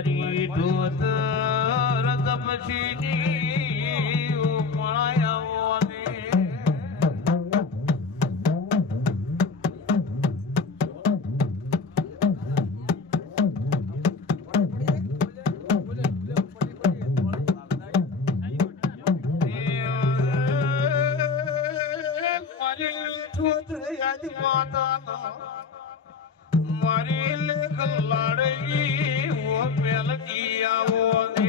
મારી ધોતર તપસીની પણાયાઓ ને મારી લેખ લાડકી ઓ પેલકી આવો ને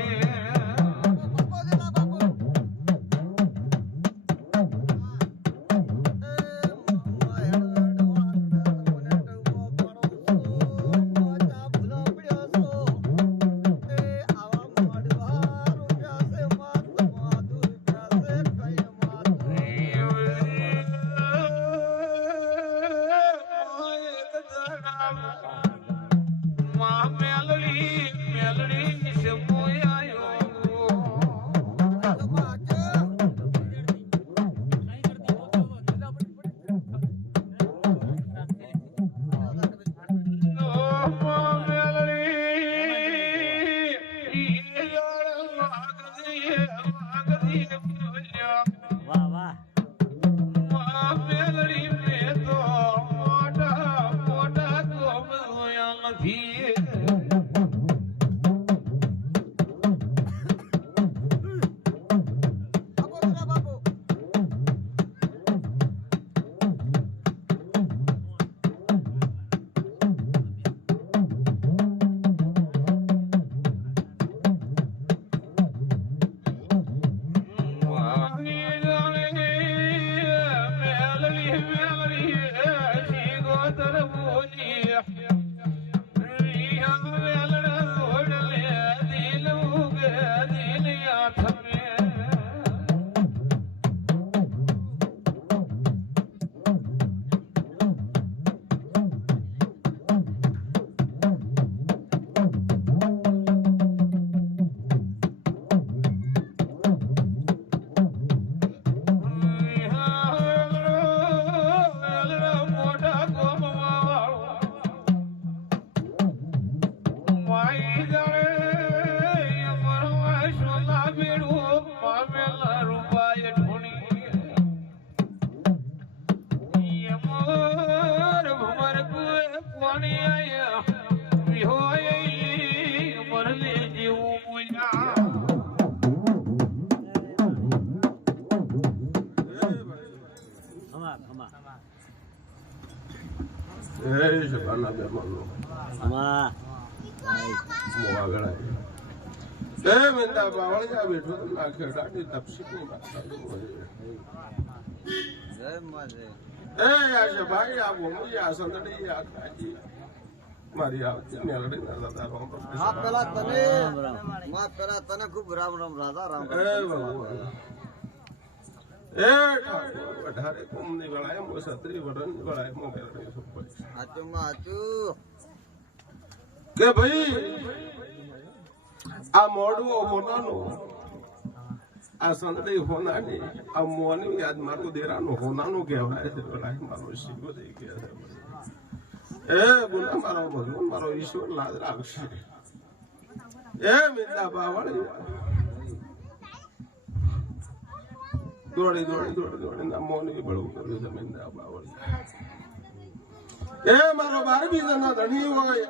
મારી આવતી મેલડી ના દાદા રામ પેલા તને ખૂબ રામ રામ રાધા રામ વધારે કુમની ગળાય મો સત્રી વરણ ગળાય મો મેલડી સુપર આચું કે ભાઈ આ મોડું હોનાનું આ સંદઈ હોનાની આ મોની યાદ મારું દેરાનું હોનાનું કહેવાય છે ગળાય મારો શિવો દઈ ગયા છે એ બોલા મારો ભગવાન મારો ઈશ્વર લાજ રાખશે એ મિંદા બાવળી દોડી ના મોની બળવું કર્યું છે મિંદા બાવળી એ મારો 12 જણા ધણી હોય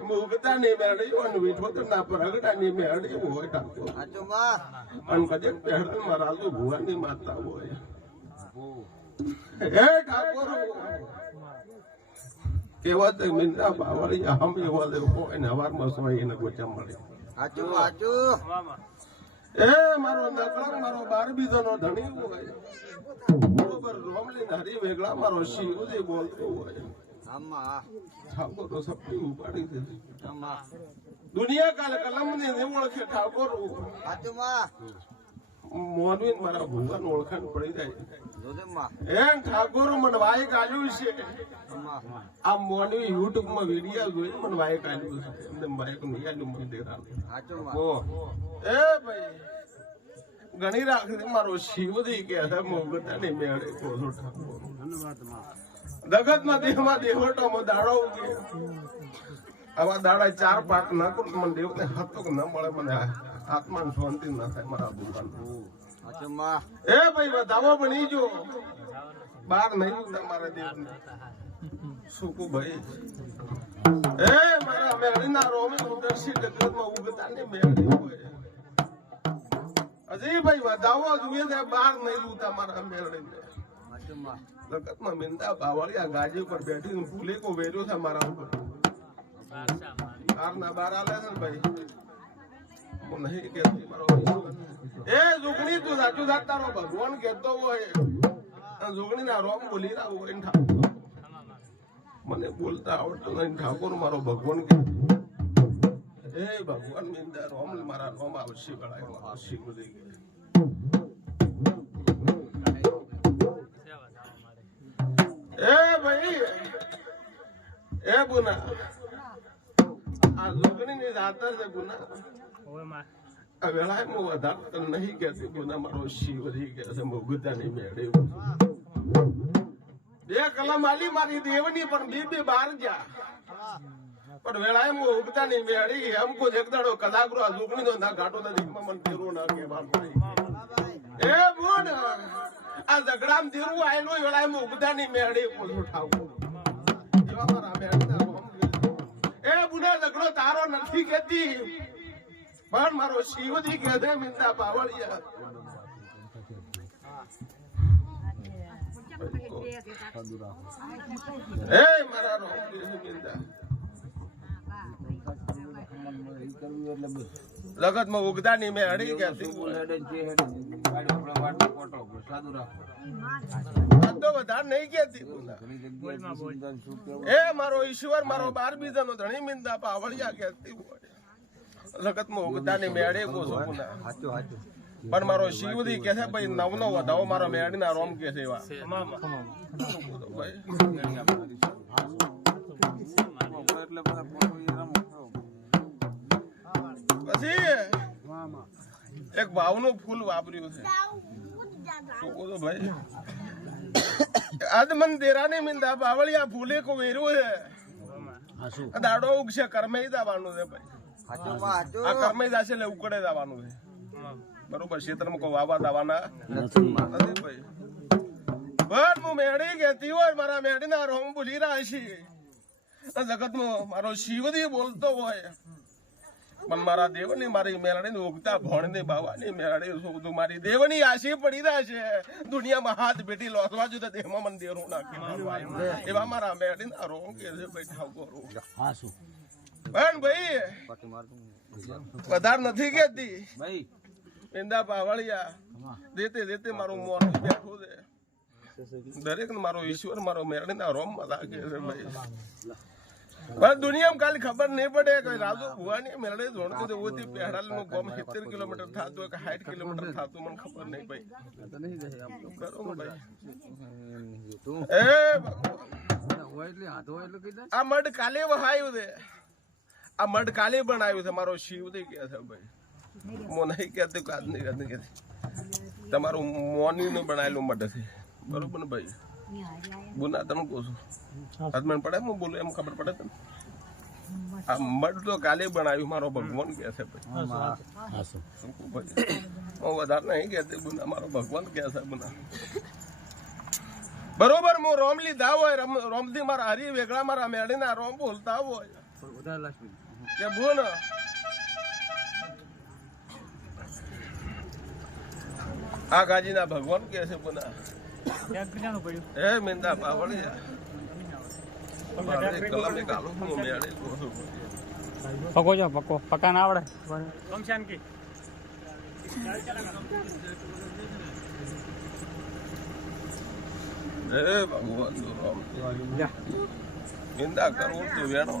મુગતા ની મેળી હોય વિઠોતર ના પરગડા ની મેળી હોય ટાકો આચો માં અન કદે પહેરન મારાલો ભુવાની માતા હોય એ ઠાકોર કેવત મિંદા બાવળી હમ એવો લેવો એને હવારમાં સોય એને ગોચા મળે આચો એ મારો નકળા મારો 12 જણો ધણી હોય બરોબર રોમલી હરી વેગળા મારો શિવજી બોલતો હોય ઠાકોર તો સપની ઉપાડી દે દુનિયા કાલ કલમ ને ઓળખે ઠાકોર મોનવી મારા ભૂગન ઓળખાણ પડી જાય એમ ઠાકોર મને વાય કાઢ્યું છે આ મોનવી યુટ્યુબ માં વિડીયો જોઈ મને વાય કાઢ્યું છે એમને વાયક નહીં આલ્યું મને દેરા એ ભાઈ ઘણી રાખી મારો શિવજી કે હે મોગતા ની મેળે કોસો ઠાકોર ધન્યવાદ માં જગત માં દેહમાં દેવટો માં દાડો ઉગે આવા દાડા 4 પાક નાખો મને દેવને હતક ન મળે, મને આત્માને શાંતિ ન થાય મારા ભગવાન. એ ભાઈ વધાવો બની જો બાર નહીં તમારા દેવને સુકુ ભાઈ. એ મારા મેળીના રોમે ઉદર્શી જગતમાં ઉગતા ને મેળી હોય અજય ભાઈ વધાવો જોઈએ છે બાર નહીં રૂતા મારા મેળીને. જગતમાં મિંદા બાવળિયા ગાડી ઉપર બેઠી ભૂલે કો વેર્યો છે મારા ઉપર. કારના બાર આલે છે ને ભાઈ હું નહીં કેતી મારો એ જોગણી તું સાચું સાચ તારો ભગવાન કહેતો હોય જોગણી ના રોમ બોલી રહ્યા હોય ને ઠાકોર મને બોલતા આવડતું નહીં. ઠાકોર મારો ભગવાન કે એ ભગવાન મિંદા રોમ મારા રોમ આવશે ગળાય આવશે બધી એ ભાઈ એ ગુના આ જોગણી ની જાતર છે ગુના વેળાએ હું વધારે નહીં કહેતી ગુના મારો શિવજી કે છે મુગતાની મેળે 2 કલમ આલી મારી દેવની પણ બે બાર જા પણ વેળાએ હું ઉગતાની મેળી હમકો એકદાડો કદાગરો આ જોગણી નો ના ઘાટો નથી મન તેરો ના કહેવાનું એ બોન આ ઝઘડામ દેરું આયલો વેળાએ હું ઉગતાની મેળી પોછો ઠાવું એવા મારા મેળીના એ બુડા ઝઘડો તારો નથી કહેતી પણ મારો શિવજી કહે છે મિંદા પાવળિયા. એ મારા રોમ મિંદા જગતમાં ઉગદાની મેં અડી કહેતી વધારે નહીં કેતી. એ મારો ઈશ્વર મારો 12 બીજાનો ધણી મિંદા પાવળિયા કહેતી હોય જગતમાં ઉગતાની મેળે કોસો પણ મારો શિવજી કે છે ભાઈ નવનો વધાવો મારો મેળીના રોમ કે છે એવા પછી એક ભાવનું ફૂલ વાપર્યું છે ભાઈ આજ મન દેરાની મિંદા બાવળિયા ફૂલે કો વેર્યું છે દાડો ઉગશે કરમે જવાનું છે ભાઈ. આ કર્મે જશે એટલે ઉકળે જવાનું છે બરોબર. ક્ષેત્રમાં કોઈ વાવા દાવાના નથી ભાઈ. બસ હું મેળી કહેતી હોય મારા મેળીના રોમ બોલી રહ્યા છે જગતમાં મારો શિવજી બોલતો હોય પણ મારા દેવની મારી મેળણી ઉગતા ભણની બાવાની મેળણી શોધું મારી દેવની આશી પડી રહ્યા છે દુનિયામાં હાથ બેટી લોસવા જો દેહમાં મને દેરું નાખી એવા મારા મેળીના રોમ કે છે ભાઈ ઠાકોર પણ ભાઈ વધારે નથી કેતી મિંદા પાવળિયા દેતે દેતે મારું મોન બેઠું છે દરેક મારો ઈશ્વર મારો મેરણીના રોમ માં લાગે છે ભાઈ. પણ દુનિયામાં ખાલી ખબર નહીં પડે કે રાજુ ભુવાની મેરડે જોડતો તો ઓથી પહેરાલ નું ગામ 70 કિલોમીટર થતું હોય કે 60 કિલોમીટર થતું મને ખબર નહીં ભાઈ. આ મઢ કાલે વહાયું છે આ મઢ કાલે બનાવ્યું છે મારો શિવજી કે છે ભાઈ. હું નહીં કહેતી કે આજ નહીં કહેતી તમારું મોની નું બનાવેલું મઢ છે બરોબર ને ભાઈ. ગુના તમે કહો છો આજ મને પડે હું બોલું એમ ખબર પડે તને. આ મઢ તો કાલે બનાવ્યું મારો ભગવાન કે છે ભાઈ. હું વધારે નહીં કહેતી ગુના મારો ભગવાન કે છે ગુના બરોબર. હું રોમ લીધા હોય રોમથી મારા હરી વેગળા મારા મેળીના રોમ બોલતા હોય કે બોલ આ ગાજીના ભગવાન કે છે પુના એ મિંદા પાવળિયા પકો જો પકો પકા ના આવડે કમશાન કી એ ભગવાન નિંદા કરવું તો વેણો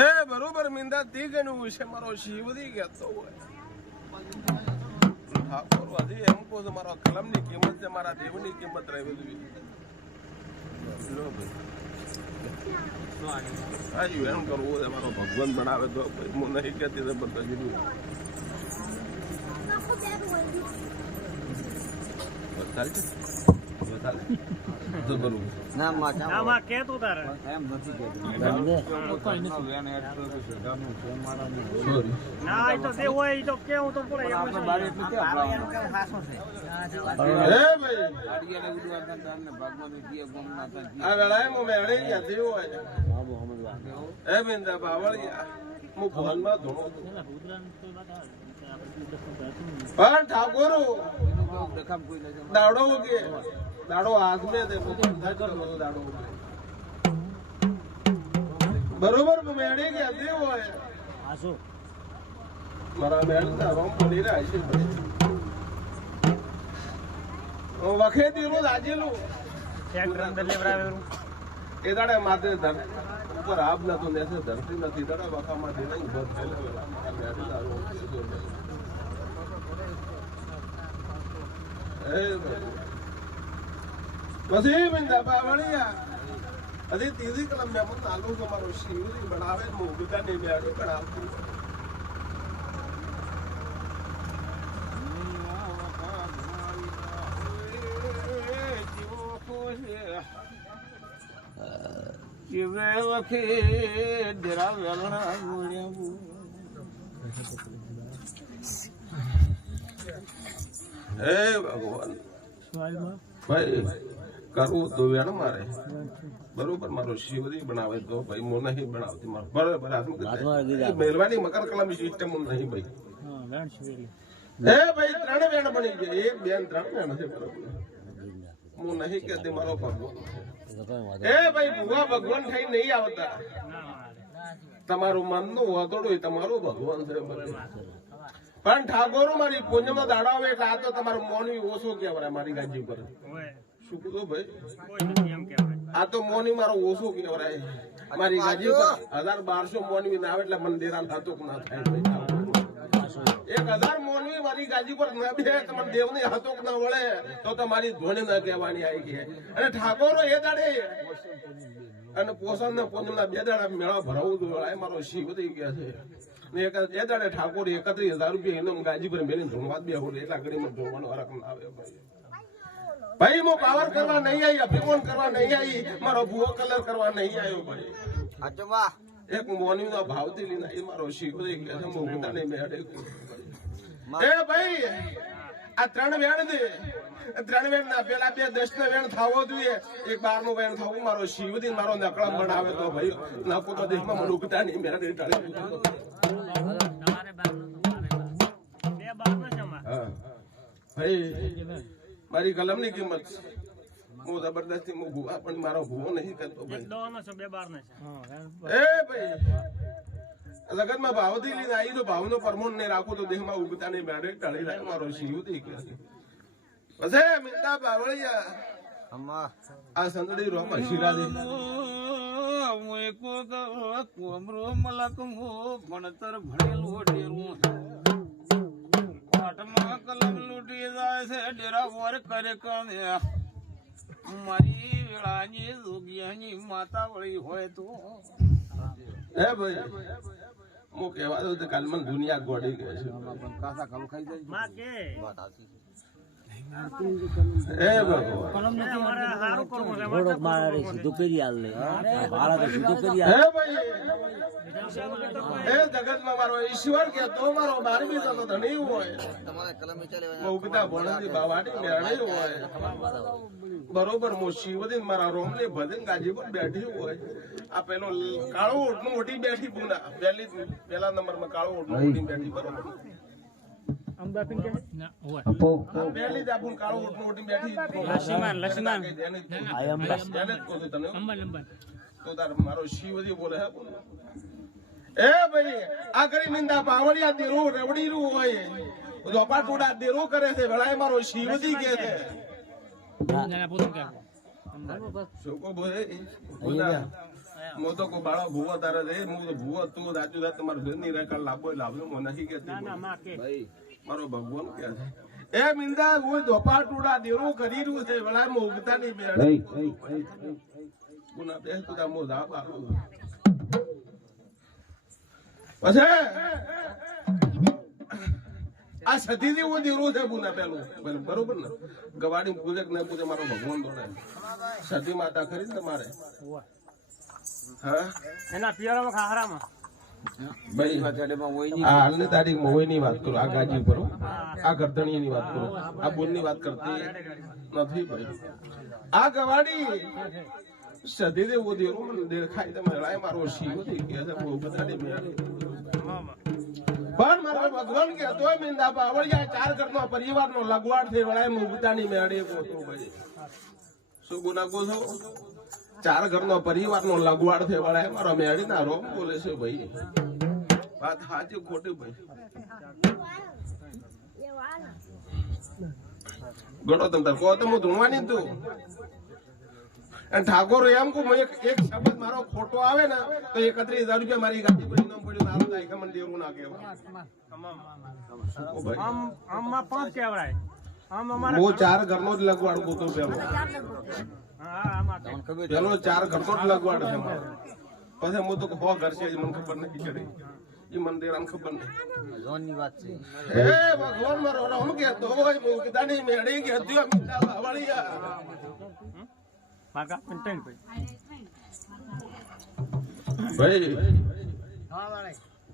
એ બરોબર મિંદા તી ગયું વિશે મારો શિવજી કહેતો હોય ઠાકોર હજી એમ કહો છો મારા કલમ ની કિંમત છે મારા દેવની કિંમત રહેવી જોઈએ. એમ કરવું હોય મારો ભગવાન બનાવે તો હું નહીં કહેતી બધા કીધું આમાં કે તું તારે ના એ તો તે હોય એ તો કેવું તો પડે એમ છે. હે ભાઈ આ વેળાએ હું મેળે ગયા દેવો હોય હે મિંદા બાવળિયા હું ફોનમાં ધોણો પણ ઠાકોરો દાડો ઉગે દાડો હાથ મેં દે દાડો ઉગે બરોબર મેળે ગયા દેવો હોય મારા મેળતા રોમ પડી રહ્યા છે વખેતી રોજ આજેલું ટ્રેક્ટર અંદર લેવડાવેલું એ દાડે માથે ઉપર આબ નતો નેસે ધરતી નથી દાડે વખામાં દે નહીં ભર પછી મિંદા બાવળિયા અરે ત્રીજી કલમ મેં મને આલુ તમારો શિવજી બનાવે મોગતા નહીં બેડો બનાવતું જીવે વખે જરા વેલણા હે ભગવાન ભાઈ કરવું તો વેણ મારે બરોબર મારો શિવજી બનાવે તો ભાઈ મો નહીં બનાવતી મારો બરોબર મહેરબાની મકર કલમ સિસ્ટમ નહીં ભાઈ હે ભાઈ ત્રણ વેણ બની ગયા એક બેન ત્રણ વેણ છે બરોબર હું નહીં કહેતી મારો ભગવાન એ ભાઈ ભુવા ભગવાન થઈ નહીં આવતા તમારું મન નું વાતોડું તમારું ભગવાન છે પણ ઠાકોરો મારી પૂંજનો દાડો આવે એટલે આ તો તમારું મોનવી ઓછો કહેવાય મારી ગાજી પર શું કીધું ભાઈ આ તો મોની મારો ઓછો કહેવાય મારી ગાજી પર 1200 મોનવી ના આવે એટલે મને દેરા થતો ના થાય 1000 મોનવી મારી ગાજી પર ના બે તમને દેવની હાથો ના વળે તો તમારી ધોને ના કહેવાની આવી ગઈ અને ઠાકોરો એ દાડે અને પોષણ ના પૂંજના 2 દાડા મેળા ભરાવું તો મારો શિવ થઈ ગયા છે એ દાડે ઠાકોર 31,000 રૂપિયા એનો ગાજી પર મેળીને ધોણવા બે હોડે એટલા ઘડીમાં ધોવાનો હરક ના આવે ભાઈ હું પાવર કરવા નહીં આવી અભિમાન કરવા નહીં આવી મારો ભૂવો કલર કરવા નહીં આવ્યો ભાઈ એક મોની નો ભાવથી લીધા એ મારો શિવ થઈ ગયા છે મોટા નહીં મેળે એ ભાઈ આ 3 વેણ દે 3 વેણ ના પેલા 2 10 ના વેણ થાવો જોઈએ એક 12 નું વેણ થાવું મારો શિવજી મારો નકળમ બનાવે તો ભાઈ ના પોતો દેશમાં મનુકતા નહીં મેરા ટાળી ભાઈ મારી કલમ ની કિંમત હું જબરદસ્તી હું ભૂવા પણ મારો ભૂવો નહીં કરતો ભાઈ એ ભાઈ જગત માં ભાવથી લઈને આવી તો ભાવ નો પરમોન નહીં રાખો તો દેહમાં ઉગતા નહીં મેળે ટાળી જાય મારો શિવ થઈ ગયો પછી મિંદા બાવળિયા આ સંદડી રોમ શિરાદે કોમરો મલક મો ભણતર ભણેલું ડેરું પાટમાં કલમ લૂટી જાય છે ડેરા વર કરે કમે મારી વેળાની જોગિયાની માતા વળી હોય તો હે ભાઈ હું કહેવા દઉં તો કાલમાં દુનિયા ગોડી ગઈ છે કાસા કાલું ખાઈ જાય માં કે હે ભગવાન હે ભાઈ હે જગતમાં મારો ઈશ્વર કે તો મારો બારમી તો ધણી હોય ઉગતા ભણતી બાવાડી મેળવી હોય બરોબર મો શિવદીન મારા રોમની ભજન ગાજી પર બેઠી હોય આ પેલો કાળો ઓટનું ઓટી બેઠી પૂના પહેલા નંબરમાં કાળો ઓટનું ઓટી બેઠી બરોબર પહેલી જ આપું કાળો ઓટનું ઓટી બેઠી તો તાર મારો શિવજી બોલે હે એ ભાઈ આ કરી મિંદા બાવળિયા દેરો રવડીરું હોય ધોપા ટોડા દેરો કરે છે વેળાએ મારો શિવજી કે છે શું બોલે મો તો કો બાળો ભૂવો તારે રે મુ તો ભૂવો તું રાચું રાત તમાર ઘર ની રેકડ લાભો લાવજો મો નહીં કે ભાઈ મારો ભગવાન કે છે એ મિંદા હું ધોપા ટોડા દેરો કરી રહ્યું છે વેળાએ મો ઉગતા નહીં બેડે ગુના બે તું મો દા બાળો પછી આ સતીથી હું દેરું છે બુના પેલું બરોબર ને ગવાડી પૂજે કે ના પૂજે મારો ભગવાન દોડે સતી માતા ખરી ને તમારે હા એના પિયરમાં ખાખરામાં ભાઈ આ હાલની તારીખમાં હોય ની વાત કરો આ ગાજી પર આ ગરદણીય ની વાત કરો આ બોલ ની વાત કરતી નથી ભાઈ આ ગવાડી સદી દેવો દેરો મને દેખાય તમે લાય મારો શીવો થઈ ગયા છે બહુ બધાની મેળે પણ મારો ભગવાન કે તોય મિંદા પાવળિયા 4 ઘરનો પરિવારનો લગવાડ થઈ વળાય મુગતાની મેળે પોતો ભાઈ શું ગુના કહો છો 4 ઘરનો પરિવારનો લગવાડ થઈ વળાય મારો મેળી ના રોમ બોલે છે ભાઈ વાત સાચી ખોટી ભાઈ ગણો તમ તાર કહો તો હું ધૂણવાની તું અને ઠાકોર એમ કહું એક શબ્દ મારો ખોટો આવે ને તો 31,000 રૂપિયા મારી ગાડી પર ઇનામ પડ્યું મારું થાય કે મને દેવું ના કહેવાય આમમાં 5 કહેવાય આમ અમારે હું 4 ઘરનો જ લગવાડ ગોતો પેલો હા આમાં પેલો 4 ઘરનો જ લગવાડ છે મારો પછી હું તો 100 ઘર છે મને ખબર નથી ચડી એ મંદિર આમ ખબર નહીં જોનની વાત છે હે ભગવાન મારો રામ કે તો હોય મુકદાની મેળી કે હત્યો મીઠા બાવળિયા માકા કંટેન ભાઈ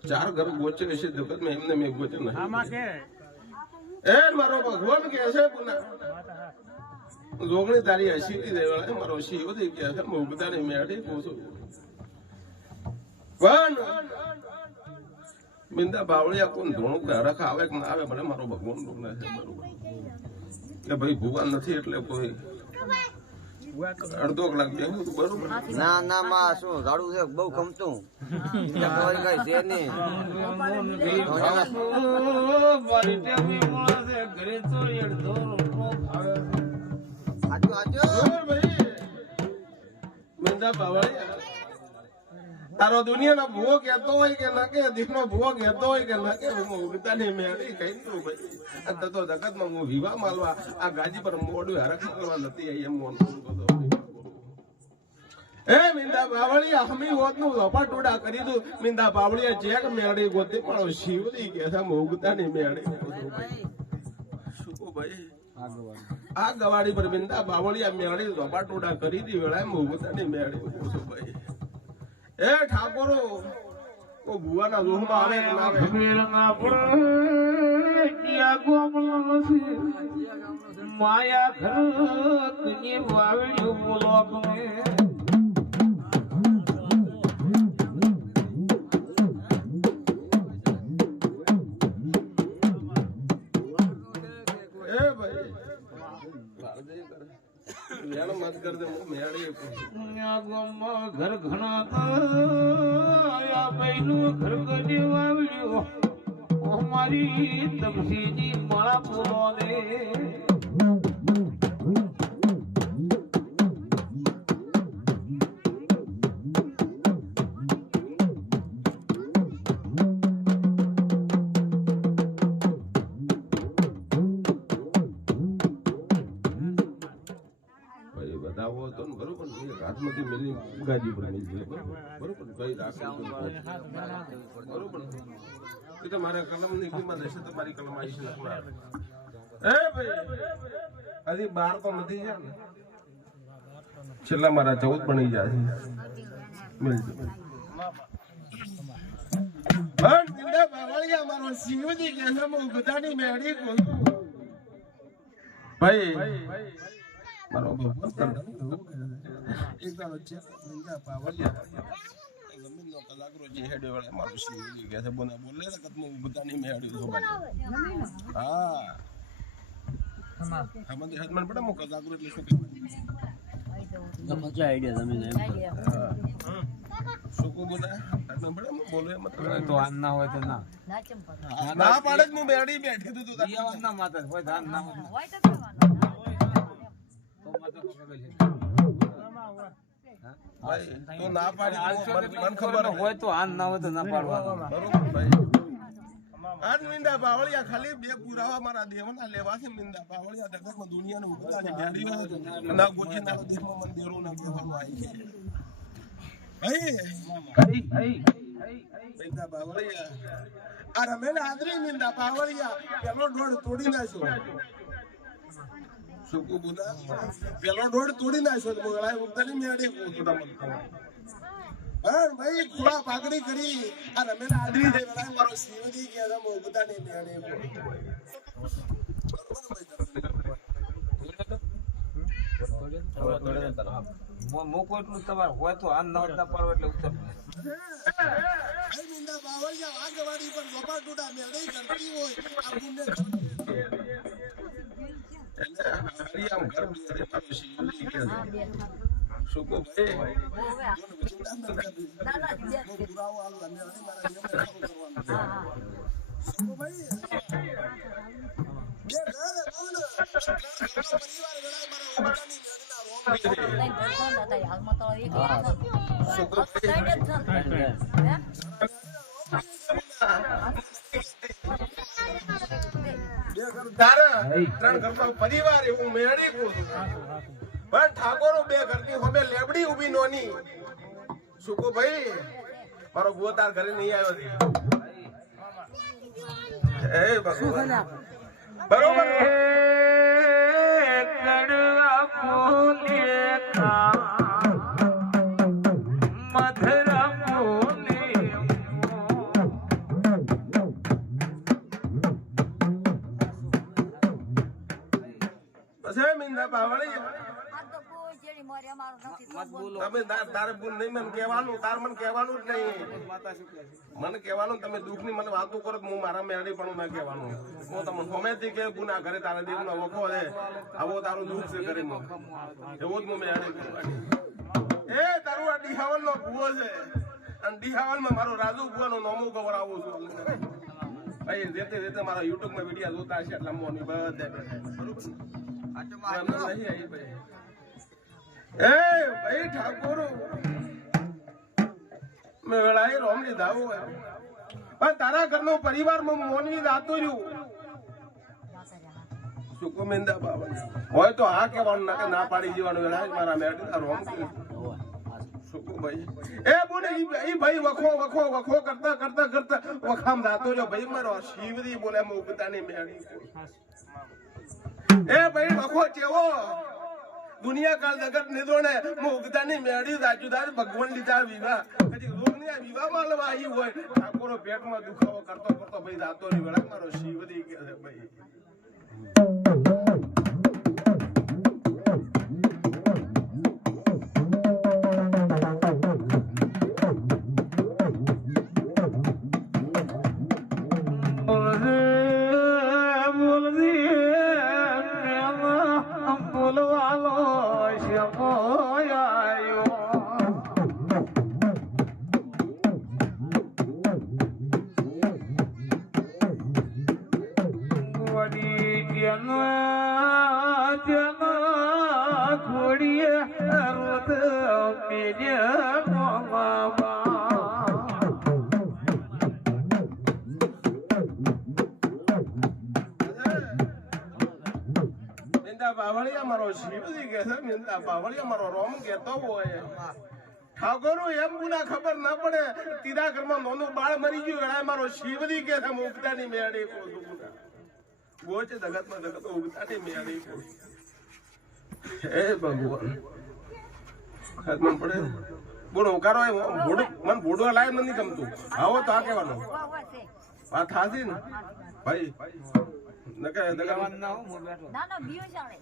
4 ઘર ગોચે છે જગત માં એમને મેં ગોચે નહીં આમાં કે એ મારો ભગવાન કે છે પુના જોગણી તારી હસી ની દેવાળે મારો શિવ થઈ ગયા છે મુકદાની મેળી કોસો પણ મિંદા બાવળિયા કોણ ધોણું કે હરખ આવે કે ના આવે ભલે મારો ભગવાન ડોને છે બરોબર કે ભાઈ ભગવાન નથી એટલે કોઈ અડધો કલાક બેહું બરોબર ના ના માં શું ઝાડુ છે બહુ ગમતું કઈ છે નહીં ઘરે તો અડધો રોટલો ખાવે આજો આજો ભાઈ મિંદા બાવળિયા તારો દુનિયાનો ભૂવો કહેતો હોય કે ના કે દીકરો ભૂવો કહેતો હોય કે ના કે હું ઉગતાની મેળી કહી દઉં ભાઈ અને તો જગતમાં હું વિવાહ માલવા આ ગાજી પર મોડું હરખ માલવા નથી આવી એમ મોન એ મિંદા બાવળિયા હમી હોતનું ઝપાટોડા કરી દઉં મિંદા બાવળિયા ચેક મેળી ગોતી પણ શિવરી કે છે ઉગતાની મેળી શું ભાઈ આ ગવાડી પર મિંદા બાવળિયા મેળી ઝપાટોડા કરી દી વેળા ઉગતાની મેળી ભાઈ એ ઠાકોરો ઓ ભુવાના જોહમાં આવે કે ના આવે મેળના પડે કિયા ગોમલો છે માયા ઘર કને વાવડ્યો બોલોક મે એ ભાઈ મેળો મત કર દે હું મેળી ઘર ઘણા આ બહેનું ઘર કને વાવડ્યો ઓ મારી તમસીની માળા બોલો ને બતાવો તો બરોબર હાથમાંથી મેલી ગાડી પર મેલી બરોબર કઈ રાખો બરોબર એ તો મારા કલમ ની કિંમત હશે તો મારી કલમ આવી છે એ ભાઈ હજી 12 તો નથી છે ને છેલ્લા મારા 14 બની જાય મિલજો પણ દિલે બાવળિયા મારો શિવજી કે છે હું ગધાની મેળી કોલ ભાઈ મારો ભગવાન એક દાડો છે મિંદા પાવળિયા જમીનનો કલાકરો જે હેડે વાળા મારો શિવજી કે છે બોના બોલે ને કતમો ગધાની મેળી છો હા હમણાં હજમાન પડે મો કલાકરો એટલે શું કહેવાય મજા આઈડિયા તમે એમ શું કો બોલા હજમાન પડે મો બોલે મતલબ તો આન ના હોય તો ના ના પાડે જ હું મેળી બેઠી તું તો ના માતા હોય ધાન ના હોય ભાઈ તો ના પાડી મન ખબર હોય તો આન ના હોય તો ના પાડવાનો બરોબર ભાઈ આજ મિંદા પાવળિયા ખાલી 2 પુરાવા મારા દેવના લેવા છે મિંદા પાવળિયા જગતમાં દુનિયાને ઉગતાની બેડી હોય ના ગોચે ના દેશમાં મંદિરો ના કહેવાનું આવી છે ભાઈ મિંદા પાવળિયા આ રમેલા આદરી મિંદા પાવળિયા પેલો ડોળ તોડી નાખ્યો સુકુ બુદા પેલો ડોળ તોડી નાખ્યો તો ગળાય ઉગતાની મેડે કોટડા મત હા ભાઈ ખુલા પાઘડી કરી આ રમેલા આદરી દે ગળાય મારો શિવજી કે આ ઉગતાની મેડે મોકો એટલું તમારે હોય તો આન ના પાડો એટલે ઉતર મિંદા પાવળિયા વાગવાડી પર ગોપા ટુડા મેડે કરતી હોય આ ગુંડે હરિયામ ઘર બેરે મારો શિવજી કે સુકો ભાઈ પુરાવો આલો અને મારા નિયમ ફોલો કરવાનો સુકો ભાઈ બે ઘર બોલ પરિવાર વેળાય મારા ઉડાની પરિવાર એવું મેળી પણ ઠાકોરો બે ઘરની અમે લેબડી ઉભી નોની સુકો ભાઈ મારો બુઓ તાર ઘરે નહીં આવ્યો એ ભગવાન બરોબર મને કહેવાનું તમે દુઃખ ની મને વાતો કરો હું મારા મેળી પણ ના કહેવાનું હું તમને ગમેથી કે ગુના ઘરે તારા દેવ નો વખો છે આવો તારું દુઃખ છે કરી એવો જ હું મેળી એ તારું આ ડીહાવલ નો ભૂવો છે અને ડીહાવલ માં મારો રાજુ ભૂવા નો નોમો ગવરાવું છું ભાઈ જેતે જેતે મારા યુટ્યુબ માં વિડીયો જોતા હશે એટલે મોની બધા બરોબર એ ભાઈ ઠાકોર મેળાએ રોમની ધાવો પણ તારા ઘરનો પરિવાર મોનવી દાતો રહ્યું સુકો મેંદા બાબા હોય તો હા કહેવાનું ના પાડી દેવાનું વેળા મારા મેળા રોમ સુકો ભાઈ એ બોલે ઈ ભાઈ વખો કરતા વખામ દાતો રહ્યો ભાઈ મારો શિવજી બોલે મુગતાની મેળી એ ભાઈ વખો ચેવો દુનિયા કાળ જગત નિદોણે મુગતાની મેળી રાજુદાર ભગવાન લીધા વિવાહ હજી રોગની વિવાહ માં લવાઈ હોય ઠાકોરો પેટમાં દુખાવો કરતો ભાઈ દાતો ની વેળા મારો શિવજી કે છે ભાઈ ઠાકોરો એમ ગુના ખબર ના પડે તીરા ઘરમાં નોનું બાળ મરી ગયું એના મારો શિવજી કે છે મુગતાની મેળી ગોચ જગતમાં જગત ઉગતાની મેળી હે ભગવાન ખતમ પડે બોલો ઉકારો મને ભોડો લાયક નથી ગમતું આવો તો આ કહેવાનું આ થાસી ને ભાઈ નકે દગાવાન ના હો ના ના બીઓ ચાલે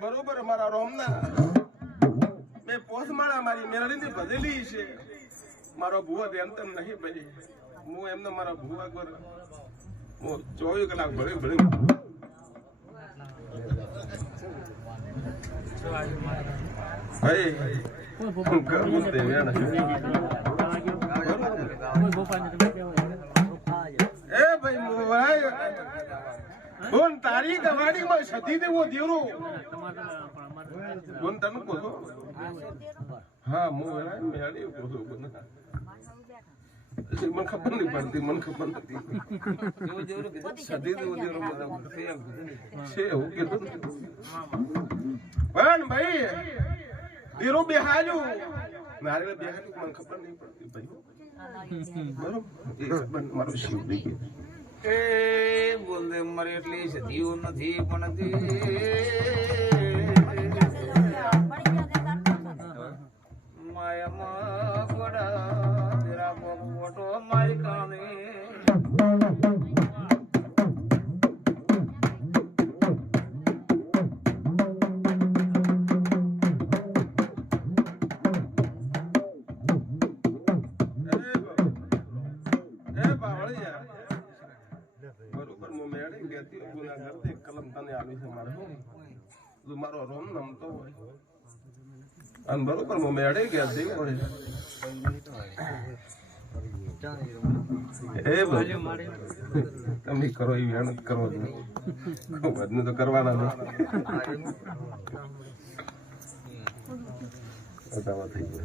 બરોબર મારા રોમના મેં પોસમાળા મારી મેરડીની ભજેલી છે મારો ભૂવા ધ્યાન તેમ નહીં ભાઈ હું એમને મારા ભૂવા પર હું 24 કલાક ભળી ભાઈ કરવું તે એ ભાઈ બોન તારી ગવાડી માં સતી દેવો દેરો બોન તને કોસો હા હું વેળા મેળી કોસો બોન મને ખબર નહીં પડતી, મને ખબર નથી. સદી તો ઉધેરો બરાબર છે એવું કીધું ને. પણ ભાઈ હીરો બેહાજ્યું નારિયેળ બેહાજ્યું મને ખબર નહીં પડતી ભાઈ. બરોબર એ ખબર મારો શિવ ગયો. એ બોલદે મારે એટલી સદીઓ નથી પણ તે માયામાં ગોડા તેરા મોટો મારી કાને મારો રોમ નમતો હોય અને બરોબર હું મેળે ગયા દેવ હોય એ તમે કરો એ મહેનત કરો બધું તો કરવાના નહીં થઈ ગયો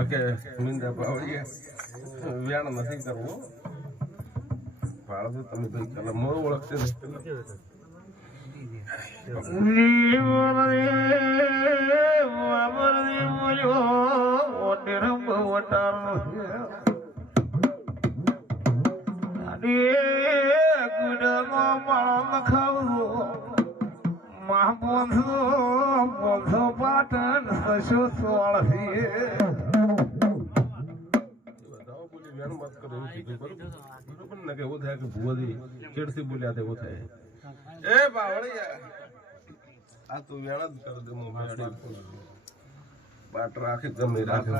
ઓકે મિંદા પાવડીએ વ્યાણ નથી કરવો ભાડું તમે ભાઈ કલમ મોર ઓળખશે પાટણ સશો સોળથી મત કરો એવું કીધું બરોબર ને કે એવું થાય કે ભુવદી ચેડથી બોલ્યા તે એવું થાય. એ બાવળિયા આ તું વેણ જ કર દે હું મેળી બાટ રાખે ગમે રાખે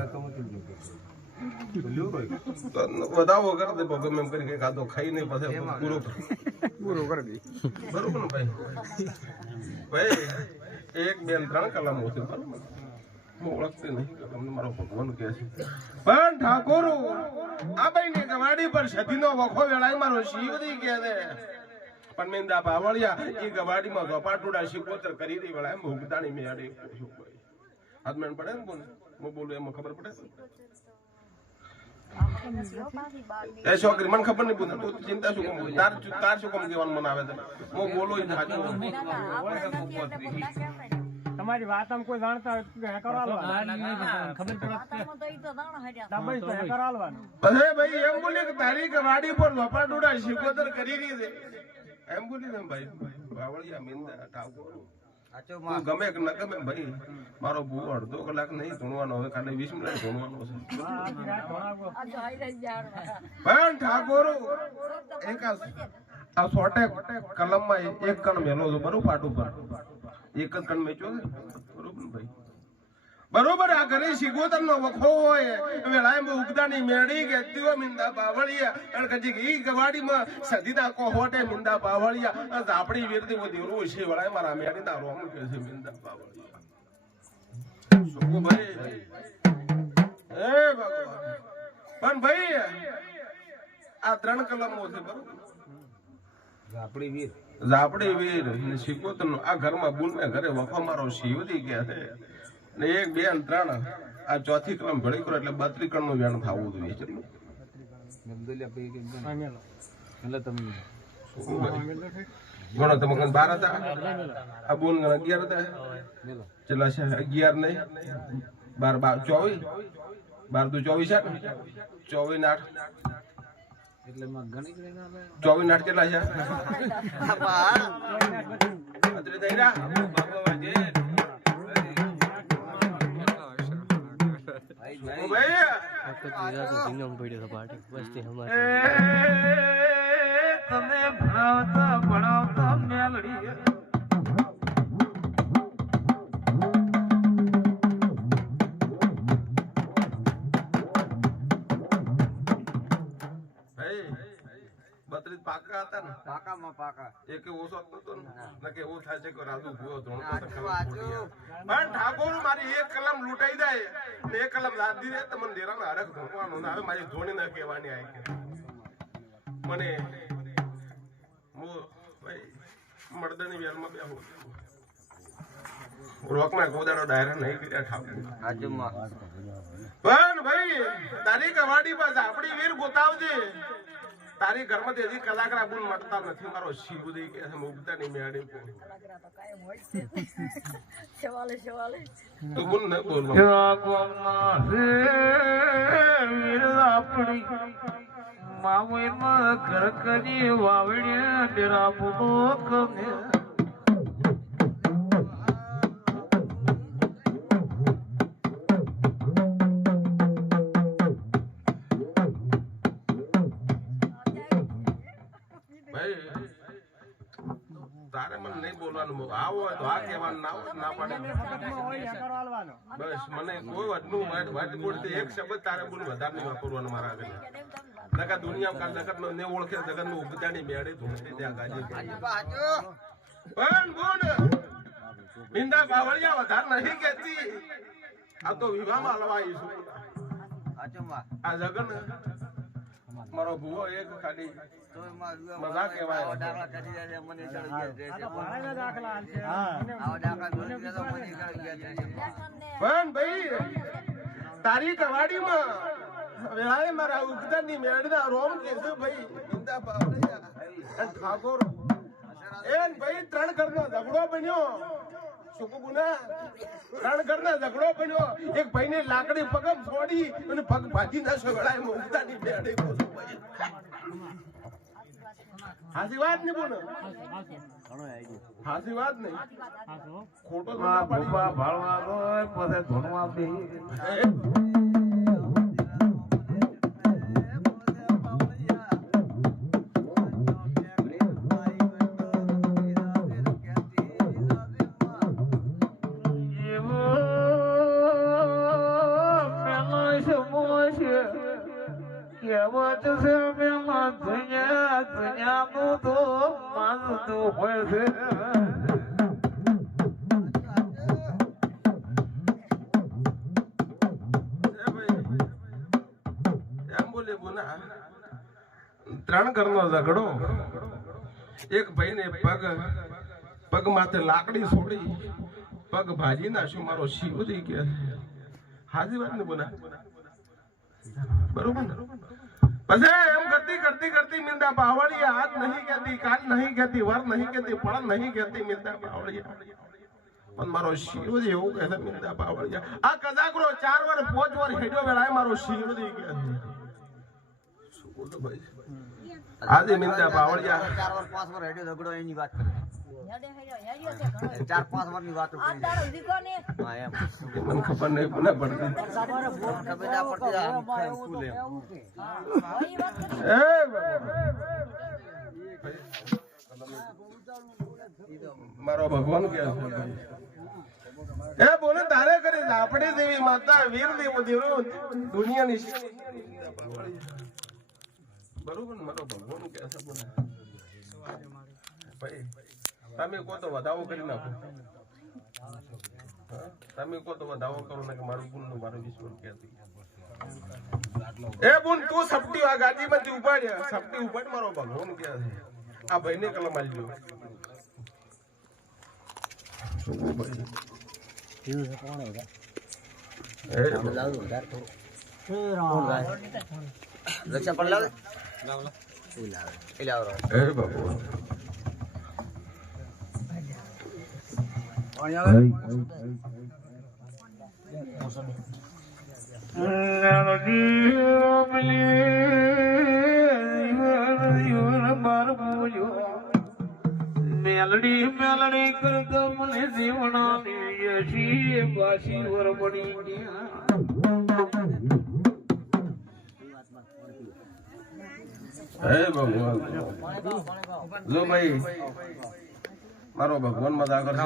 વધાવો કર દે ગમે એમ કરી ખાધો ખાઈ નહીં પછી પૂરો કરી દે બરોબર ને ભાઈ. ભાઈ 1 2 3 કલમો છે બરોબર હું ઓળખતી નહીં તમને મારો ભગવાન કહે છે. પણ ઠાકોર આ ભાઈ ની ગવાડી પર સતીનો વખો વેળાય મારો શિવજી કહે છે. પણ મેંદા બાવળિયા એ ગવાડીમાં ગપાટુડા શિકોતર કરી દઈ વેળાય મુગદાની મેળે હાથ મેન પડે ને બોલ હું બોલું એમાં ખબર પડે એ છોકરી મને ખબર નહીં પૂછે તું ચિંતા શું કમ તાર શું કમ કહેવાનું મને આવે છે હું બોલું તમારી વાત આમ કોઈ જાણતા ભાઈ એમ બોલે કે તારી વાડી પર વપાટુડા શિકોતર કરી રહી છે એમ બોલી ને ભાઈ બાવળિયા મિંદા ઠાકોર ગમે કે ન ગમે ભાઈ મારો બહુ અડધો કલાક નહીં ધૂણવાનો હવે ખાલી 20 મિનિટ ધૂણવાનો છે. પણ ઠાકોર એક આ સોટે કલમમાં એક કણ મેલો છો બરોબર પાટું પર એક જ કણ મેચો છે બરોબર ભાઈ બરોબર. આ ઘરે શિકોતર નો વખો હોય વેળાએ ઉગદાની મેળી કે દીવો મિંદા બાવળિયા અને કજી ઈ ગવાડીમાં સદીના કોહોટે મિંદા બાવળિયા ઝાપડી વીરતી વો દીરો છે વેળાએ મારા મેળી ના રોમ કે છે મિંદા બાવળિયા સુકો ભાઈ એ ભગવાન. પણ ભાઈ આ 3 કલમો છે બરોબર ઝાપડી વીર ને શિકોતર નો આ ઘરમાં બુન ને ઘરે વખો મારો શિવજી કે છે ને 1 2 અને 3 આ ચોથી કલમ ભળી કરો એટલે 32 કણ નું વેણ થવું જોઈએ કેટલું ગણો તમે 12 હતા આ બોન 11 હતા ચલા છે 11 નહીં 12 12 24 12 તો 24 છે 24 8 એટલે માં ગણી ગણી ના આવે 24 8 કેટલા છે અદરે દઈરા બાબા જે તમે ભણાવતા મેલડી પાકા હતા ને પાકામાં પાકા એક ઓછો હતો ને કે એવું થાય છે કે રાજુ ભૂવો ધોણ પણ ઠાકોર મારી એક કલમ લૂંટાઈ જાય ને એક કલમ લાદી દે તમને દેરાનો હરખ ધોવાનો ને હવે મારી ધોણી ના કહેવાની આઈ કે મને હું ભાઈ મર્દની વેરમાં બેહું રોકના ગોદાડો ડાયરા નહીં કર્યા ઠાકોર હાજુમાં પણ ભાઈ તારી કવાડી પાસે આપણી વીર ગોતાવજે તારી ઘરમાં તેથી કલાકરા બુન મળતા નથી મારો શિવજી કે છે મુક્તા ની મેળી તું બુન ન બોલ આપણી મામુમાં ઘર કરી વાવડ્યા ડેરા પૂરો કમે તારે મને નહીં બોલવાનું આવો હોય તો આ કહેવાનું ના હોય ના પાડે બસ મને કોઈ વાતનું વાત બોલતી એક શબ્દ તારે બોલ વધારે નહીં વાપરવાનું મારા આગળ નકા દુનિયા કાલ જગત ને ઓળખે જગત નું ઉગતાની મેળે તું ત્યાં ગાજી પણ બોલ બિંદા બાવળિયા વધારે નહીં કહેતી આ તો વિવાહમાં હલવાઈ છું હાજુમાં આ જગન મારો ભૂવો એક ખાલી મજા કહેવાય પણ ભાઈ તારી કવાડીમાં વેળાએ મારા ઉગતાની મેળના રોમ કે છે ભાઈ બિંદા બાવળિયા ઠાકોર એન ભાઈ 3 ઘરનો ઝઘડો બન્યો સુકુના 3 ઘરનો ઝઘડો બન્યો એક ભાઈને લાકડી પગમ છોડી અને પગ ભાજી ના સગડાય ઉગતાની મેળે કોસો ભાઈ હાસી વાત નહીં બોલો હાસી વાત નહીં ખોટો ના પાડી ભાળવા પછી ધોણવા દે હોય છે એમ બોલે બોના 3 ઘરનો ઝઘડો એક ભાઈને પગ માથે લાકડી છોડી પગ ભાજી નાખ્યો મારો શિવજી કે હાજી વાત ને બોના બરોબર ને પછી એમ કરતી મિંદા બાવળિયા હાથ નહીં કહેતી કાલ નહીં કહેતી વર નહીં કહેતી પણ નહીં કહેતી મિંદા બાવળિયા પણ મારો શિવજી એવું કહે છે મિંદા બાવળિયા આ કજાગરો 4 વાર 5 વાર હેડ્યો વેળાએ મારો શિવજી કહે શું બોલો ભાઈ આજે મિંદા બાવળિયા 4 વાર 5 વાર હેડ્યો ઝઘડો એની વાત કરે 4-5 વારની વાતો કરી હા એમ મને ખબર નહીં કોને પડતી ખબર ના પડતી આમ ફૂલ એમ મારો ભગવાન કે એ બોલે તારે કરી આપણી દેવી માતા વીર દેવ દુનિયાની બરોબર ને મારો ભગવાન કે છે બોલે ભાઈ તમે કહો તો વધાવો કરી નાખો તમે કહો તો વધાવો કરો ને કે મારું ગુણ નું મારો વિશ્વાસ કહેતી એ બુન તું સપટી આ ગાડી માંથી ઉપાડ સપટી ઉપાડ મારો ભગવાન કે છે આ ભાઈને કલમ આલજો શું ભાઈ લક્ષા પર લાવ એ લાવ એ બાબુ મેલડી મેલડી કરતો મને જીવણા યશી બાસી વર બની ગયા હે ભગવાન જો ભાઈ મારો ભગવાન મજા કરશે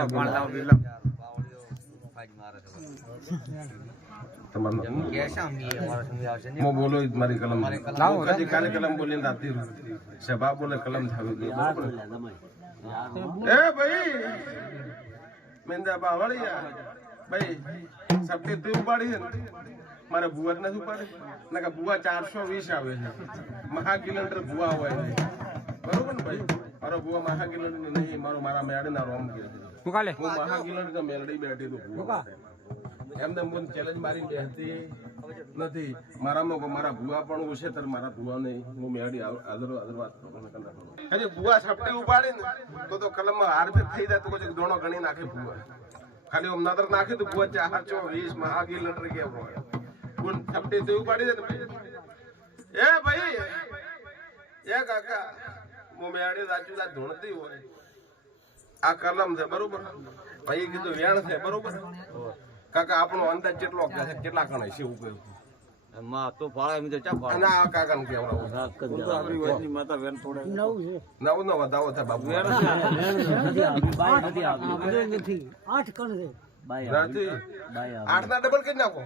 હું બોલો મારી કલમ કદી કાલે કલમ બોલીને રાતી સભા બોલે કલમ થાવી ગઈ એ ભાઈ મેંદા બાવળિયા ભાઈ સપટી તું ઉપાડી છે ને મારે બુવા જ નથી ઉપાડી ના બુવા 420 આવે છે મહાકિલોમીટર બુવા હોય છે બરોબર ને ભાઈ મારો બુવા મહાકિલોમીટર નહીં મારો મારા મેળના રોમ કે છે હું કાલે હું મહાગિલન કે મેલડી બેઠી તું ભૂવા એમને મને ચેલેન્જ મારી બેહતી નથી મારામાં મારા ભૂવા પણ ઓછે તર મારા ભૂવા નહીં હું મેલડી આદર વાત કરું હજી ભૂવા છપટી ઉપાડી ને તો કલમમાં હાર્દિક થઈ જાય તો પછી દોણો ગણી નાખે ભૂવા ખાલી આમ નજર નાખી તો ભૂવા 420 મહાગિલ લટર કે ગુણ છપટી તો ઉપાડી દે એ ભાઈ એ કાકા હું મેલડી સાચું સાચ ધૂણતી હોય આ કલમ છે બરોબર ભાઈ કીધું વેણ છે બરોબર કાકા આપણો અંદાજ કેટલો કેટલા કણ છે એવું કહ્યું માં તો ફાળે એમ તો ચા ફાળે અને આ કાકા ને કેવડાવું આપણી વાતની માતા વેન થોડે નવ નો વધાવો થાય બાપુ નથી આઠ ના ડબલ કરી નાખો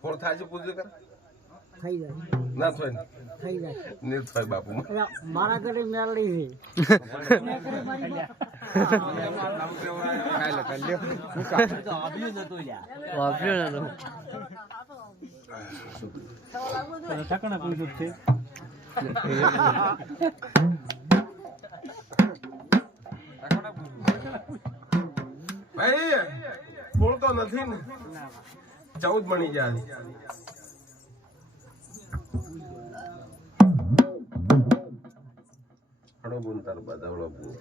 ફોર થાય છે પૂછ્યું કર થઈ જાય ના થાય થઈ જાય નહીં થાય બાપુ મારા ઘરે મેળડી છે ભાઈ ફૂલ તો નથી ને 14 બની જાય હડો બોલ તાર બાદાવડો બોલ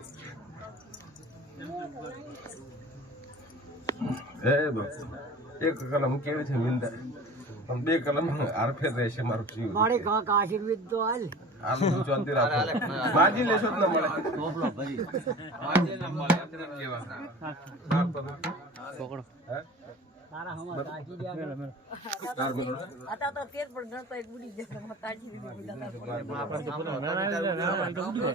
હે બાપુ એક કલમ કેવી છે મિંદા પણ બે કલમ આરફે રહેશે મારું જીવ મારે કાકા આશીર્વાદ તો હાલ આલો ચોંતી રાખો બાજી લેશો જ ન મળે ટોપલો ભરી બાજી ન મળે એટલે કેવા પકડો હે તારા હમા કાઢી ગયા તાર મેલો आता तो तेर पण गणपती बुडी જાય મત કાઢી દીધી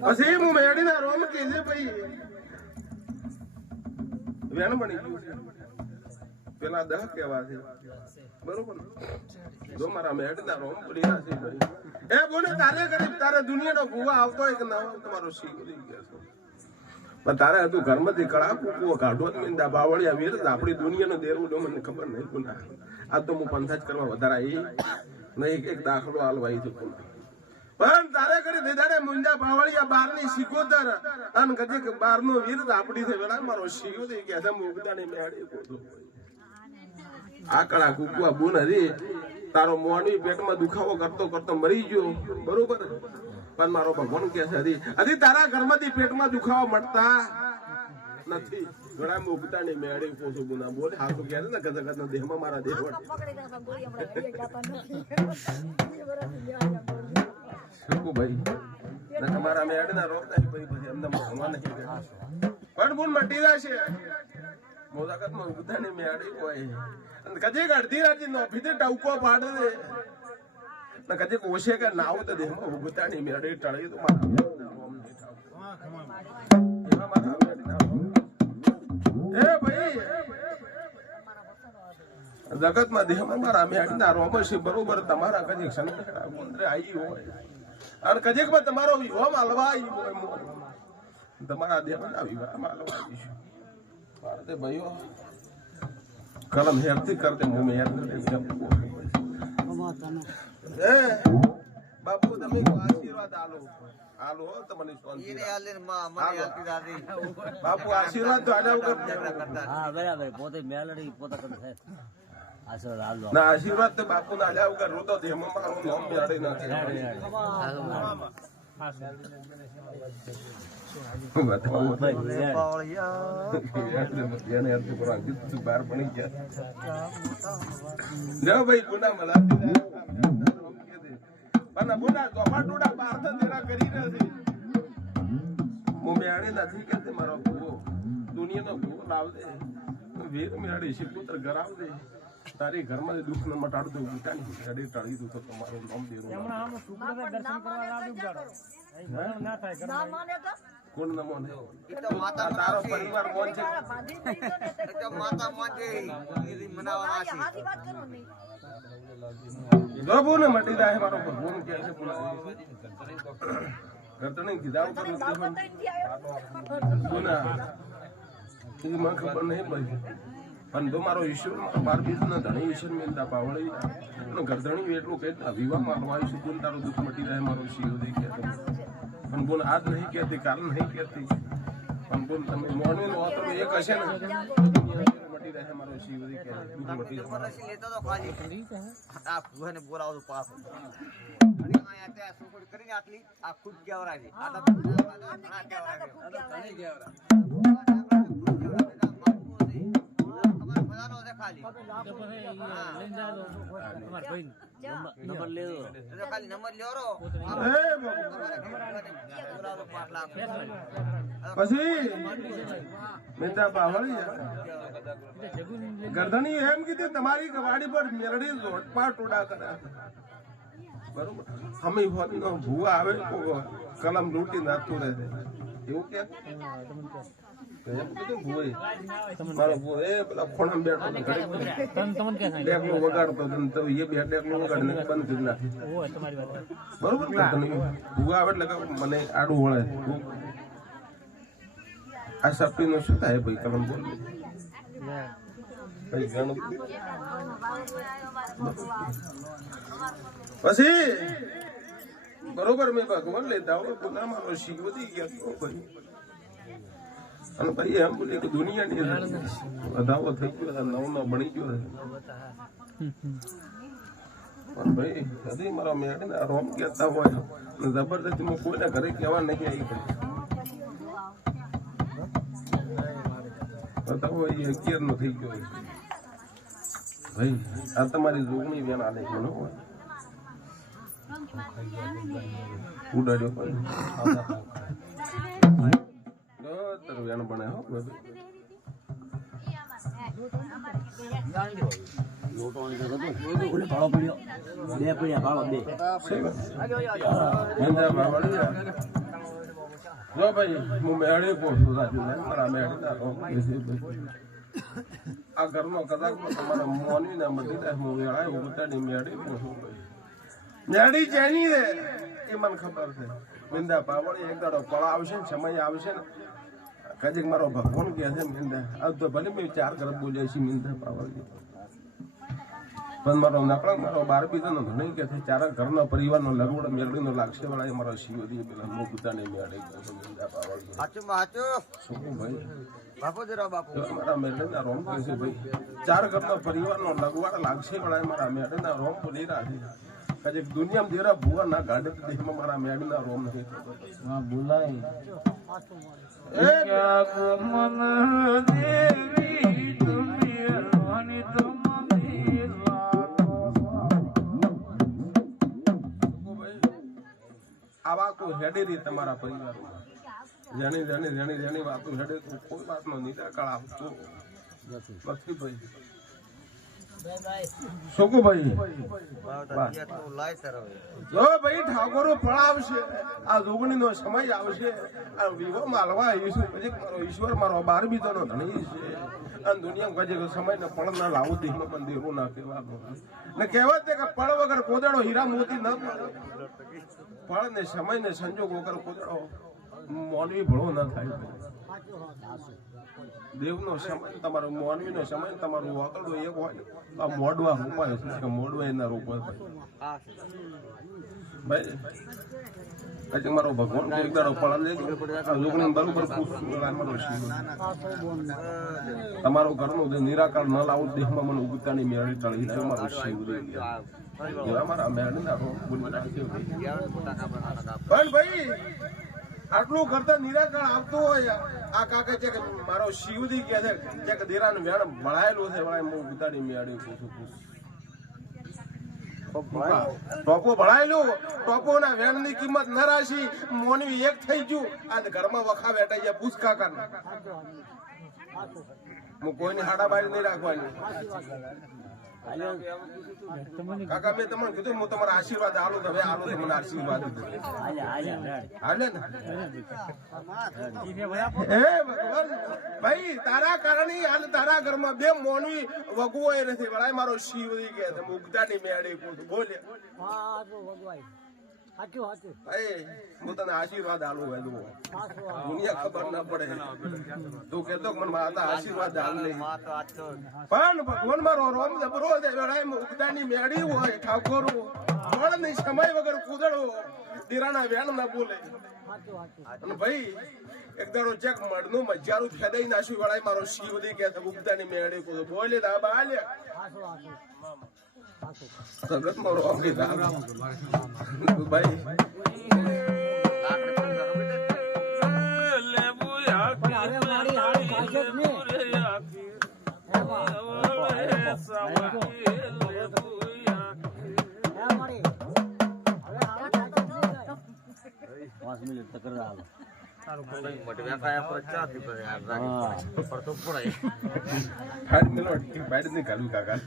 પછી હું મેડીના રોમ કેજે ભાઈ વેણ બની ગયું છે પેલા 10 કેવા છે બરોબર જો મારા મેડીના રોમ પડી છે ભાઈ એ બોલે તારે કરી તારે દુનિયાનો ભૂવા આવતો હોય કે ના હોય તમારો શીખી ગયા છે પણ તારે હતું ઘરમાંથી કળા કૂકવો કાઢો મિંદા બાવળિયા વીર આપણી દુનિયાનો દેરવું મને ખબર નહીં ગુના આ તો હું પંથાજ કરવા વધારે આવી નહીં એક દાખલો હાલવાઈ છું પણ તારે કરી દીધાડે મુંજા બાવળિયા 12 ની સિકોતર અને કદી 12 નો વીર આપડી છે વેલા મારો શીયો દે કે છે મુગદાની મેડી કોતો આકડા કૂકવા બુન હરી તારો મોણી પેટમાં દુખાવો કરતો કરતો મરી ગયો બરોબર પણ મારો ભગવાન કે છે હરી તારા ઘરમાંથી પેટમાં દુખાવો મળતા નથી ઘણા મુગદાની મેડી કોતો ગુના બોલે હા તો કે ને ગદ ગદ દેહમાં મારા દેહ વટ પકડી દે ગોળી હમણાં એ ગાતા નથી શું ભાઈ ના તમારા મેડના રોગ નહીં પછી એમને ભગવાન નહીં પણ બોલ મટી જશે મોદાકતમાં ઉગદાની મેડી હોય અને કદી અડધી રાતે નોફીથી ટવકો પાડે દે ને કદી કોશે કે નાવ તો દેહમાં ઉગતાની મેડી ટળી તો મારા એ ભાઈ જગતમાં દેહમાં મારા મેડીના રોમ છે બરોબર તમારા કદી સંકટ મંદિરે આવી હોય અને કજેકમાં તમારો વિવાહ માલવાઈ તમારા દેવના વિવાહમાં માલવાઈ છું ભારતે ભાઈઓ કલમ હેરથી કરતે મુમે હેર એ બાપુ તમે આશીર્વાદ આલો તમને શાંતિ ઈને આલે માં મને આલતી દાદી બાપુ આશીર્વાદ તો આડા ઉપર હા બરાબર પોતે મેલડી પોતા કરે છે આશીર્વાદ આલો ના આશીર્વાદ તો બાપુ ના આડા ઉપર રોતો દેહમાં મારું નામ મેળડી નાખે બાર પડી ગયા ભાઈ ગુના મલાતી પણ બોલા ચોપાટોડા બાર તો તેરા કરી નથી હું મેળે નથી કે મારો ભૂવો દુનિયાનો ભૂવો લાવ દે વીર મેળે શિવપુત્ર ગરાવ દે તારી ઘરમાં દુઃખ ન મટાડ દો ઉતાની ઘડી ટાળી દો તો તમારું નામ દેરો ના માને તો કોણ ન માને ઈ તો માતા તારો પરિવાર કોણ છે બાંધી દીધો ને તે તો માતા માટે ઈ મનાવવાના છે હાથી વાત કરો નહીં ગોબો ને મટી જાય મારો ભગવાન કે છે બોલા કરતો નહીં કીધા ઉપર નથી ગુના એ મને ખબર નહીં પડી પણ તો મારો ઈશ્વર મારો બાર બીજનો ધણી ઈશ્વર મેલતા પાવળી અને ગરધણી એટલું કહેતા વિવાહ મારવા છું બોલ તારું દુઃખ મટી જાય મારો શિવ દે કે પણ બોલ આજ નહીં કહેતી કાલ નહીં કહેતી પણ બોલ તમે મોનવીનો વાતડો એક હશે ને તો દુનિયા મટી રહે મારો શિવજી કે દુઃખ મટી જાય મને લેતો તો ખાલી આ ભૂવાને બોલાવો તો પાછો કરીને આટલી આ ખુદ કેવરાય છે આ તો ઘણી કેવરા ખાલી નંબર લેવો ખાલી નંબર લેવો પછી મેતા બાવળી ગરદની એમ કીધી તમારી વાડી પર મેરડી લોટપા ટોડા કરે બરોબર અમે હોતનો ભૂવા આવે કલમ લૂંટી નાખતું રહે એવું કે એમ કીધું ભૂવે મારો ભૂવો એ પેલા ખોણામાં બેઠો ડેકલો વગાડતો તો એ બે ડેકલો વગાડીને બંધ કરી નાખી બરોબર ભૂવા આવે એટલે મને આડું વળે આ સપટી નું શું થાય ભાઈ કલમ બોલ પછી બરોબર મેં ભગવાન લેતા હોય પુના મારો શીખ વધી ગયા ભાઈ અને ભાઈ એમ બોલે કે દુનિયાની વધાવો થઈ ગયો નવ નો બની ગયો પણ ભાઈ હજી મારા મેળે રોમ કહેતા હોય જબરદસ્તી હું કોઈને ઘરે કહેવા નહીં આવી બતાવો એ 11 નો થઈ ગયો ભાઈ આ તમારી જોગણી વેણ આલે છે ને ઉડાડ્યો ભાઈ તારું વેણ બને હો જો ભાઈ હું મેળે પહોંચું મારા મેળે આ ઘરનો કદાચ તમારા મોની ના મળી હું વેળાય ઉતારી મેળે પહોંચું મેળી જેની રે એ મને ખબર છે મિંદા પાવડી એક દાડો પળા આવશે ને સમય આવશે ને કદીક મારો ભગવાન કહે છે મિંદા આ તો ભલે મેં 4 ઘર બોલ્યા છે મિંદા પાવડી પણ મારો નકળા મારો 12 બીજો નો નહીં કે 4 ઘરનો પરિવારનો લગવડ મેળડીનો લાગશે વાળા મારો શિવજી પેલા મોગતાને મેળડી મિંદા પાવડી સાચું સાચું શું ભાઈ બાપુ જરા બાપુ મારા મેળડીના રોમ કહે છે ભાઈ 4 ઘરનો પરિવારનો લગવડ લાગશે વાળા મારા મેળડીના રોમ બોલી રહ્યા છે કદીક દુનિયામાં જેરા ભૂવા ના ગાડે દેખમાં મારા મેળડીના રોમ નથી હા બોલાય આવા કોઈ હેડી રહી તમારા પરિવારમાં જેની વાતો હેડે કોઈ વાતનો નિરાકર આવતો નથી ભાઈ શોકો ભાઈ જો ભાઈ ઠાકોરો ફળાવશે આ જોગણી નો સમય આવશે આ વિવો માલવા આવીશું પછી મારો ઈશ્વર મારો 12 બીજો નો ધણી છે અને દુનિયામાં કજે સમય ને ફળ ના લાવું દેહમાં પણ દેવું ના કહેવાનું ને કહેવત છે કે ફળ વગર કોદડો હીરા મોતી ન ફળ ને સમય ને સંજોગ વગર કોદડો મોનવી ભળો ના થાય દેવનો સમય તમારો મોનવીનો સમય તમારું વાકડો એક હોય આ મોડવા રૂપાય છે મોડવા એના રૂપાય ભાઈ પછી મારો ભગવાન એક દાડો પડા લેજો લોકોને બરોબર મારો તમારો ઘરનો જે નિરાકાર ન લાવો દેહમાં મને ઉગતાની મેળી ટળી છે મારો શિવ મારા મેળના પણ ભાઈ આટલું કરતા નિરાકરણ આવતું હોય આ કાકા છે કે મારો શિવજી કે છે કે દેરાનું વેણ ભળાયેલું છે વળાય હું ઉતારી મેળી પૂછું ટોપો ભળાયેલું ટોપો ના વેણ ની કિંમત ન રાશી મોનવી એક થઈ ગયું આ ઘરમાં વખા બેઠા ગયા પૂછ કાકા હું કોઈની હાડાબારી નહીં રાખવાની કાકા મેં તમને કીધું હું તમારા આશીર્વાદ આલો હવે આલો મને આશીર્વાદ હાલે ને ભગવાન ભાઈ તારા કારણે હાલ તારા ઘરમાં 2 મોનવી વગવો નથી વળાય મારો શિવજી કે છે મુગ્ધાની મેળી બોલે હું તને આશીર્વાદ આલું દુનિયા ખબર ના પડે તું કેતો મને માતા આશીર્વાદ આલે પણ ભગવાન મારો રોમ જબરો છે મુગ્ધાની મેળી હોય ઠાકોર ભળ નહીં સમય વગર કુદડો દીરાના વેણ ના બોલે અને ભાઈ એક દાડો ચેક મળનું મજારું ફેદાઈ નાખ્યું વળાય મારો શિવ દે કે ગુપ્તાની મેળે કો બોલે દાબા આલે સગત મારો આપણી દાબા ભાઈ પણ હવે મારી હાલ ભાષક ને મારી હવે હાલ ભાષક ને 5 મિનિટ તકર આવે મોટે કાયા પર ચાથી પર યાર રાખી પડતો પડાય ફાડ મેલો ફાડ ની કાલુ કાકા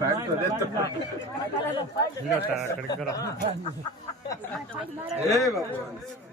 ફાડ તો દે તો લો તારા કડી કરો એ ભગવાન